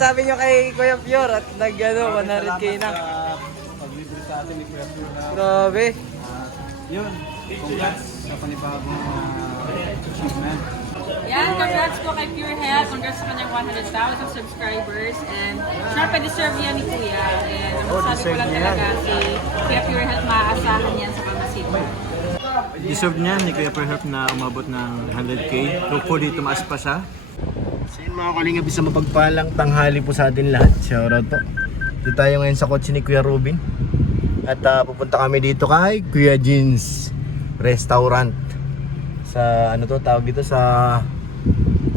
Sabi nyo kay Kuya Pure at nag-ano, 100k na. Paglibre sa atin ni Kuya Pure na. Grabe. Yun, congrats sa panibagong achievement. Yan, congrats po kay Pure Health. Congrats sa kanyang 100,000 subscribers. And syempre, deserve yan ni Kuya. And masasabi ko lang talaga si Kuya Pure Health, maaasahan yan sa Kamasita. Deserve niya ni Kuya Pure Health na umabot ng 100k. Hopefully, tumaas pa siya. So yun mga kalingap, isang mapagpalang tanghali po sa atin lahat. Shoutout po. Dito tayo ngayon sa kotse ni Kuya Robin. At pupunta kami dito kay Kuya Jeans Restaurant. Sa ano to, tawag dito sa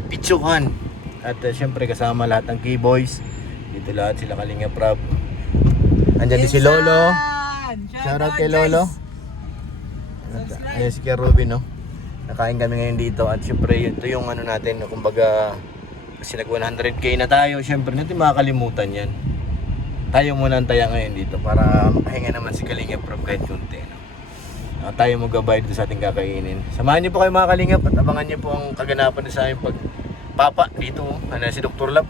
Pichuhan. At syempre kasama lahat ng K-Boys. Dito lahat sila Kalingap Rob. Andyan din si Lolo. Shoutout kay Lolo. At ayun si Kuya Robin, no? Nakain kami ngayon dito. At syempre ito yung ano natin, no? Kumbaga kasi nag 100k na tayo, syempre natin makakalimutan yan. Tayo muna ang taya ngayon dito para makahinga naman si Kalingap Rob kahit kunti, no? Tayo mag-abide sa ating kakainin. Samahan niyo po kayo mga Kalingap at abangan niyo po ang kaganapan sa aming pagpapa dito. Ano si Dr. Lab.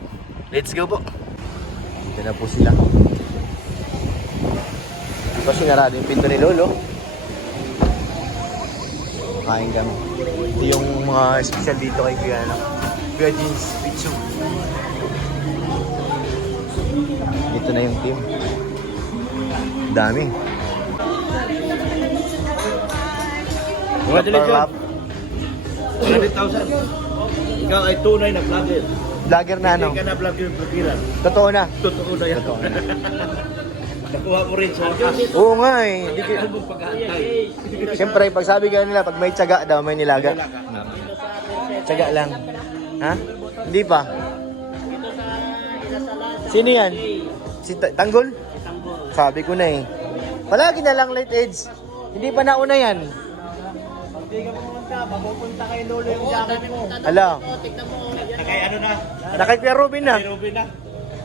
Let's go po. Dito na po sila. Di pa sinarado yung pinto ni Lolo. Kain kami. Ito yung mga special dito kay Kuya, ano? Kuya Jeans Pizza. Dito na yung team. Dami. Congratulations! 100,000. Ikaw ay tunay na vlogger. Vlogger na ano? Hindi ka na vlogger. Totoo na. Totoo na yan. Totoo na. Nakuha mo rin sa akin. Oo nga eh. Hindi ko... Ano mong pag-aantay? Siyempre, pag sabi ka nila, pag may tiyaga daw, may nilaga. Tiyaga lang. Ha? Hindi pa. Sino yan? Si Tanggol? Sabi ko na eh. Palagi na lang late age. Hindi pa nauna yan. Hindi ka pumunta, mapupunta kay Lolo yung jacket mo. Ala. Nakay ano na? Nakay Kuya Robin na. Kay Robin na.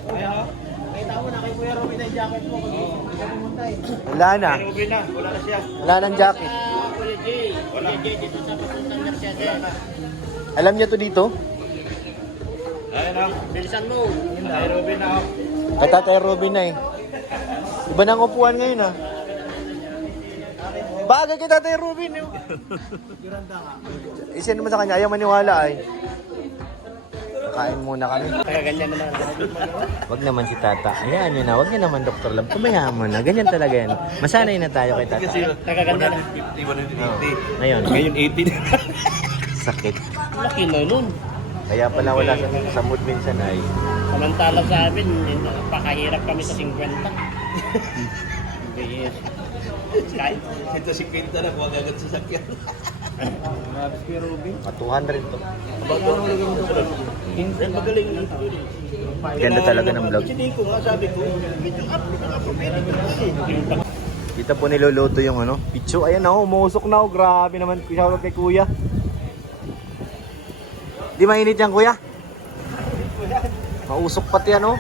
Kaya ha? Nakita mo na kay Kuya Robin na yung jacket mo. Hindi ka pumunta eh. Wala na. Kay Robin na, wala na siya. Wala nang jacket. Kuya Jay. Kuya Jay dito sa papuntang Mercedes. Alam niya to dito? Ayun na. Bilisan mo. Kay Robin na. Kay Tatay Robin na eh. Iba nang upuan ngayon ah. Bagay kay Tatay Robin eh. Isa naman sa kanya, ayaw maniwala ay. Kain muna kami. Kaya ganyan naman. Wag naman si Tata. Ayan yun na. Wag niya naman Dr. Lab. Kumayaan mo na. Ganyan talaga yan. Masanay na tayo kay Tata. Nakaganda na. 150. Ngayon. Ngayon 18. Sakit. Laki na nun. Kaya pala wala sa mood minsan ay. Samantala sa amin, pakahirap kami sa 50. Bihis. Kahit ito si Pinta na kung agad sa sakyan. Marabis ko yung Ruby. 200 to. Ba't ano lang yung magaling lang. Ganda talaga ng vlog. Hindi ko nga sabi ko, video up, Kita po niluluto yung ano, pichu. Ayan na, umusok na. Grabe naman. Shoutout kay Kuya. Di mainit yan, Kuya? Mausok pati ano.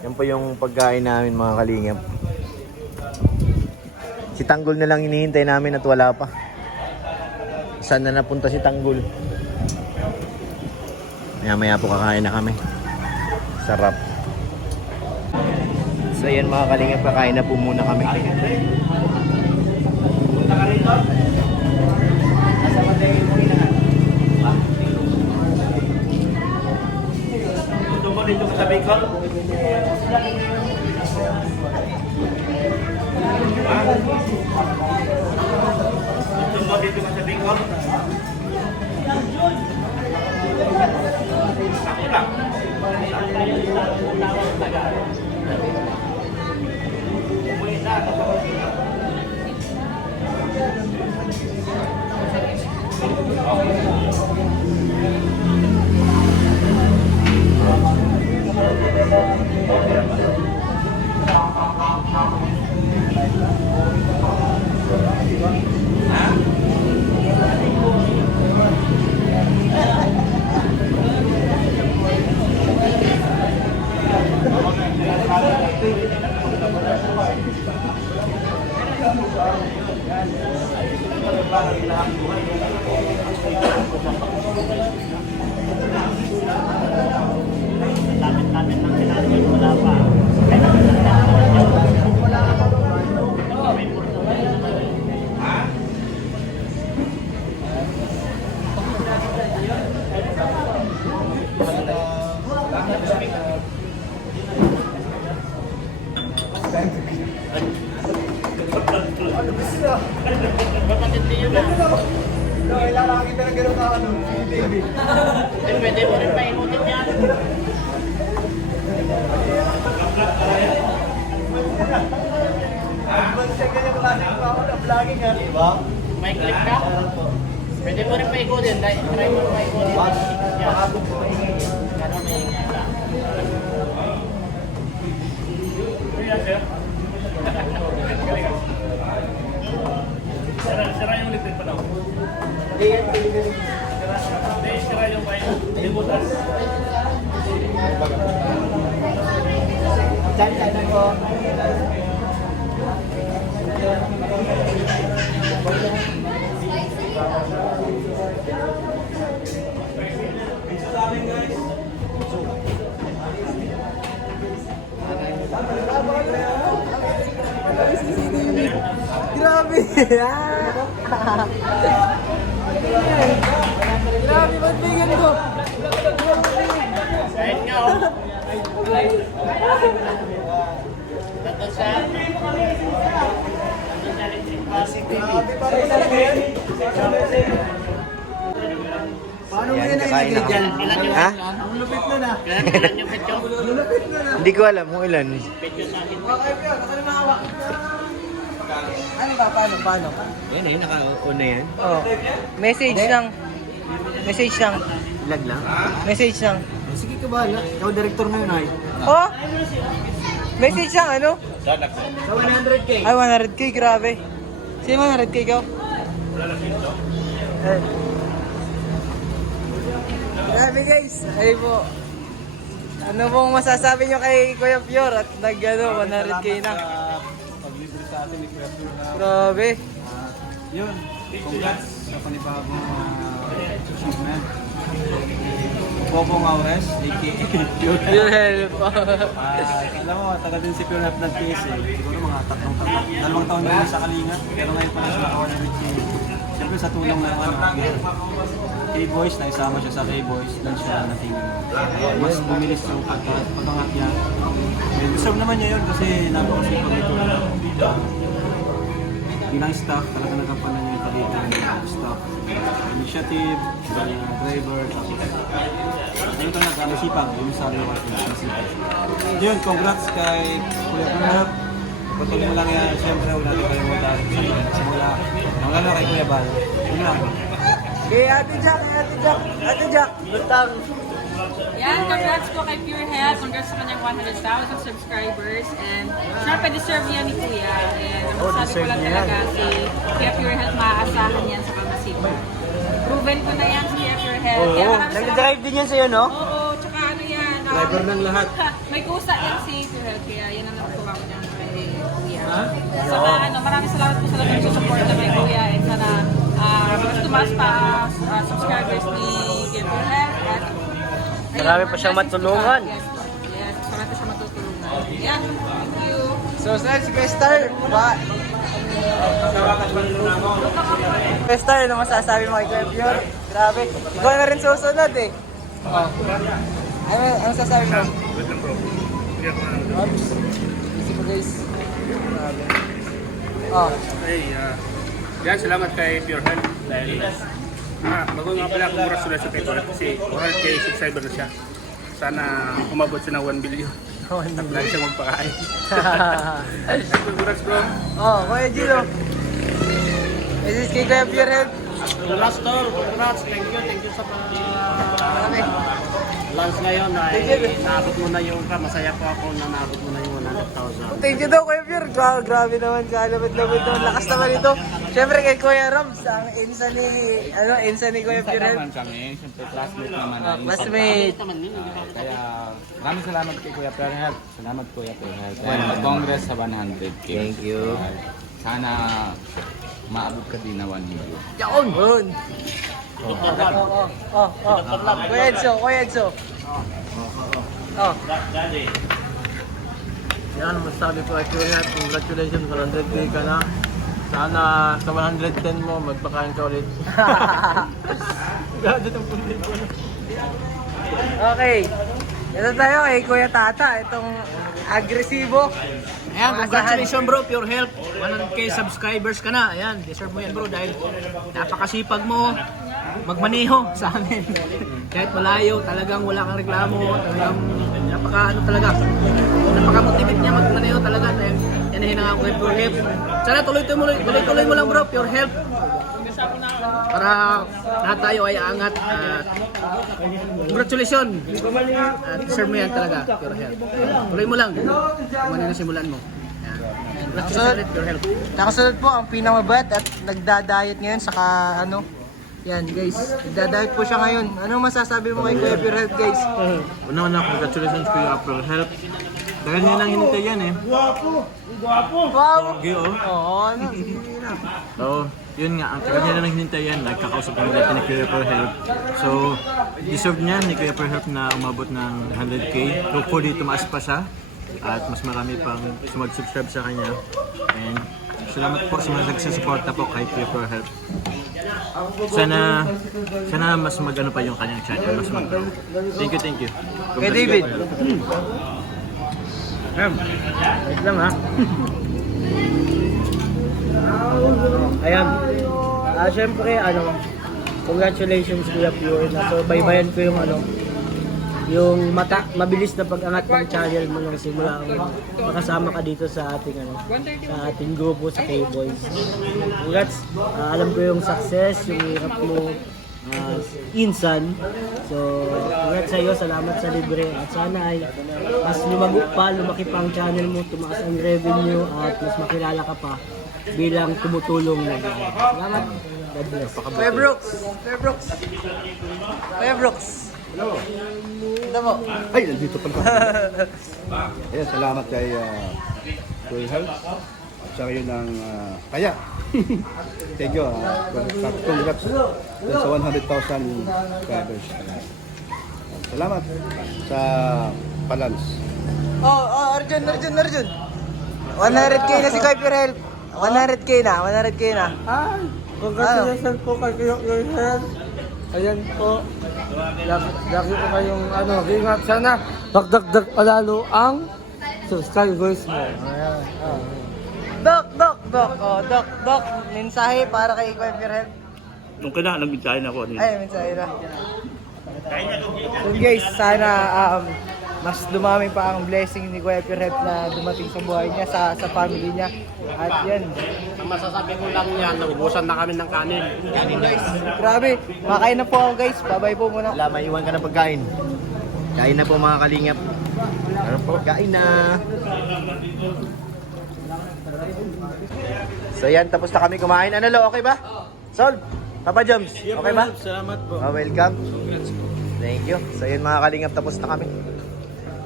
Yan po yung pagkain namin mga Kalingap. Si Tanggol na lang hinihintay namin at wala pa. Saan na napunta si Tanggol? Maya po kakain na kami. Sarap. So yan mga Kalingap, kakain na po muna kami. Dito ka sa Bicol? Dito ka sa Bicol? Ako lang. Umuwi na. Pwede mo rin paikutin yan. May clip ka? Pwede mo rin paikutin. Try mo rin paikutin. Kano may ingata. Sira yung libre pa daw. Sira yung bayo. Limutas. Diyan po. Grabe! Grabe, ba't bigan ko? Kahit nga oh. Nandun sa electric Paano mo yun nailagay dyan? Ha? Ang lupit na na. Ilan yung petyo? Hindi ko alam kung ilan. Petyo sa akin. Ano ba? Paano? Yan eh, naka-una yan. Oh. Message lang. Message lang. Ilag lang. Message lang. Sige ka bahala. Ikaw director mo yun ay. Oh? Message lang, ano? Sa 100k. Ay, 100k, grabe. Sino 100k ko? Grabe guys, ay po. Ano pong masasabi nyo kay Kuya Pior at nag-ano, 100k na? Pag-libre sa atin ni Kuya Pure na Grabe. yun, congrats sa panibagong achievement. Bobong Aures, a.k.a. Pure Your Health. help. Alam mo, tagal din si Pure Health nag-case eh. Siguro mga dalawang taon na yun sa Kalinga. Pero ngayon pa na siya naka-100k. Siyempre sa tulong ng K-Boys, naisama siya sa K-Boys. Doon siya natingin. Mas bumilis yung pag-angat niya. Deserve naman niya yun kasi napakasipag ito. Bilang staff, talaga nagampanan niya yung palitan ng staff. Initiative, driver, tapos ano ito nagkakasipag, yung sabi ko nagkakasipag. Yun, congrats kay Kuya Bernard. Patuloy mo lang yan, siyempre wala natin kalimutan sa simula. Lalo kay Kuya Bal. Yun lang. Kay Ate Jack. Lutang. Yan, congrats po kay Pure Health. Congrats sa kanyang 100,000 subscribers. And syempre, deserve yan ni Kuya. And ang sabi ko lang talaga, si Kuya Pure Health, maaasahan yan sa Kamasito. Proven ko na yan si Kuya Pure Health. Kaya maraming salamat. Nag-drive din yan sa'yo, no? Oo, tsaka ano yan. Driver ng lahat. May kusa yan si Pure Health. Kaya yan ang natutuwa ko dyan kay Kuya. Saka ano, maraming salamat po sa lahat ng support na kay Kuya. And sana mas tumaas pa subscribers ni Kuya Pure Health. At Marami pa siyang matulungan. Yes, marami pa siyang matutulungan. Yan, thank you. So, next kay Star. Kay Star, ano masasabi mo kay Kuya Pior? Grabe. Ikaw na rin susunod eh. Oh. Ano sasabi mo? Oops. Easy po guys. Grabe. Oh. Ay, yan, salamat kay Pure Health dahil bago nga pala congratulations kay Pure Health kasi 100k subscriber na siya. Sana umabot siya ng 1 billion. At lagi siyang magpakain. Congrats bro. Oh, Kuya Gilo. This is kay Kuya Pure Health. Congrats tol, congrats. Thank you sa Grabe. lunch ngayon ay naabot mo na yung masaya po ako na naabot mo na yung 100,000. Thank you daw Kuya Pure. Grabe naman, kalabit-labit naman. Lakas naman ito. Siyempre kay Kuya Rams, ang insa ni Kuya Pure Health. Naman kami, siyempre classmate naman na Classmate. kaya maraming salamat kay Kuya Pure Health. Salamat Kuya Pure Health. And congress sa 100k. Thank you. Sana maabot ka din na 1 million. Yun. Kuya Edso. Oh. Yan, masasabi ko kay Pure Health. Congratulations, 100k ka na. Sana sa 110 mo, magpakain ka ulit. Gado ng pulit ko. Okay. Ito tayo kay Kuya Tata. Itong agresibo. Ayan, congratulations bro, Pure Health. 100k subscribers ka na. Ayan, deserve mo yan bro dahil napakasipag mo. magmaneho sa amin. Kahit malayo, talagang wala kang reklamo, talagang napaka-motivate niya magmaneho talaga. Yan ang ako kay Pure Health. Sana tuloy-tuloy mo lang bro, Pure Health. Para lahat tayo ay aangat at congratulations! At deserve mo yan talaga, Pure Health. Tuloy mo lang kung ano yung simulan mo. Congratulations, Pure Health. Nakasunod po ang pinamabat at nagda-diet ngayon saka ano. Yan guys, nagda-diet po siya ngayon. Anong masasabi mo kay Kuya Pure Health guys? Una-una, congratulations Kuya Pure Health. Tagal niya lang hinintay yan eh. Wow! Okay, oh. Oo, ano? So, yun nga, ang tagal niya lang hinintay yan. Nagkakausap kami natin ni Kuya Pure Health. So, deserve niya ni Kuya Pure Health na umabot ng 100k. Hopefully, tumaas pa siya. At mas marami pang mag-subscribe sa kanya. And salamat po sa mga nagsusuporta po kay Kuya Pure Health. Sana mas magano pa yung kanyang channel, mas mag-grow. Thank you. Kay David. Wait lang ha. Ayan. Syempre, congratulations Kuya Pure. Nasubaybayan ko yung mabilis na pag-angat ng channel mo nung simula makasama ka dito sa ating grupo sa K-Boys. Congrats. Alam ko yung success, yung hirap mo insan. So, congrats sa iyo, salamat sa libre at sana ay mas lumaki pa ang channel mo, tumaas ang revenue at mas makilala ka pa bilang tumutulong na salamat. God bless. Kuya Brooks. Hello. Ito mo. Ay, nandito pala. Ayan, salamat kay Pure Health. Siya kayo ng kaya. Thank you. Congrats sa 100,000 subscribers. Salamat sa balance. Arjun. 100k na si Kuya Pure Health. 100k na. Ay, congratulations po kay Pure Health. Ayan po. Lagi ko kayong ingat. Sana pagdagdag palalo ang subscribers mo. Ayan. Doc. Mensahe para kay Kuya Pure Health. Nung kailangan, nag-mensahe na ako. Ay, mensahe na. So guys, sana mas dumami pa ang blessing ni Kuya Pure Health na dumating sa buhay niya, sa family niya. At yan. Ang masasabi ko lang yan, naubusan na kami ng kanin. Kanin guys. Grabe. Makain na po ako guys. Bye-bye po muna. Wala, maiwan ka ng pagkain. Kain na po mga kalingap. Ano po? Kain na. So yan, tapos na kami kumain. Ano lo, okay ba? Sol, Papa Joms, okay ba? Salamat po. Welcome. Thank you. So yan mga kalingap, tapos na kami.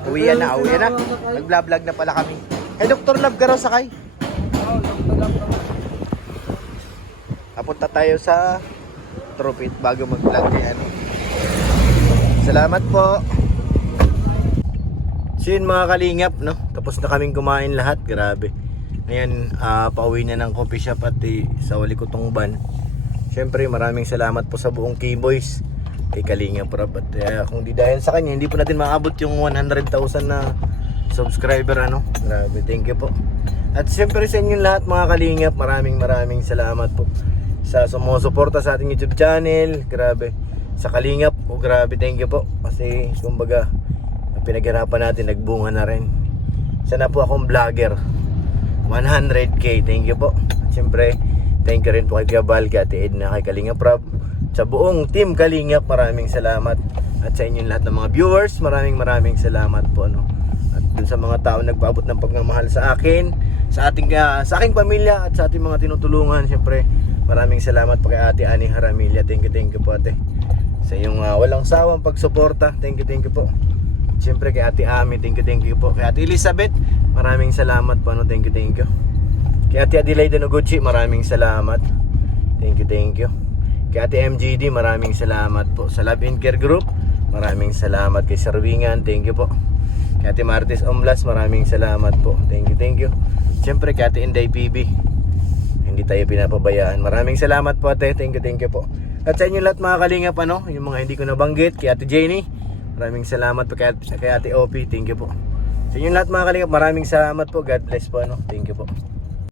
Uwian na. Nag-vlog na pala kami. Kay Dr. Love ka raw sakay. Papunta tayo sa Tropit bago mag-vlog yan. Salamat po. So yun mga kalingap, no? Tapos na kaming kumain lahat. Grabe. Ngayon, pauwi na ng coffee shop at sa Walikutong Ban. Siyempre, maraming salamat po sa buong K-Boys. Kay Kalingap Rob. At kung di dahil sa kanya, hindi po natin maabot yung 100,000 na subscriber. Grabe, thank you po. At siyempre sa inyong lahat mga Kalingap, maraming salamat po sa sumusuporta sa ating YouTube channel. Grabe. Sa Kalingap, grabe, thank you po. Kasi, kumbaga, pinaghirapan natin, nagbunga na rin. Sana po akong vlogger. 100k, thank you po. At siyempre, thank you rin po kay Kuya Val, kay Ate Edna, kay Kalingap Rob. Sa buong team Kalingap, maraming salamat. At sa inyong lahat ng mga viewers, maraming salamat po. At dun sa mga tao nagpaabot ng pagmamahal sa akin, sa aking pamilya at sa ating mga tinutulungan. Siyempre, maraming salamat po kay Ate Ani Haramilla. Thank you po ate. Sa iyong walang sawang pagsuporta. Thank you po. Siyempre kay Ate Ami, thank you po. Kay Ate Elizabeth, maraming salamat po. Thank you. Kay Ate Adelaide Noguchi, maraming salamat. Thank you. Kay Ate MGD, maraming salamat po. Sa Love and Care Group, maraming salamat. Kay Sir Wingan, thank you po. Kay Ate Martes Omlas, maraming salamat po. Thank you. Siyempre kay Ate Inday PB, hindi tayo pinapabayaan. Maraming salamat po ate. Thank you po. At sa inyo lahat mga Kalingap, yung mga hindi ko nabanggit, kay Ate Jenny, maraming salamat po. Kay Ate OP, thank you po. Sa inyo lahat mga Kalingap, maraming salamat po. God bless po. Thank you po.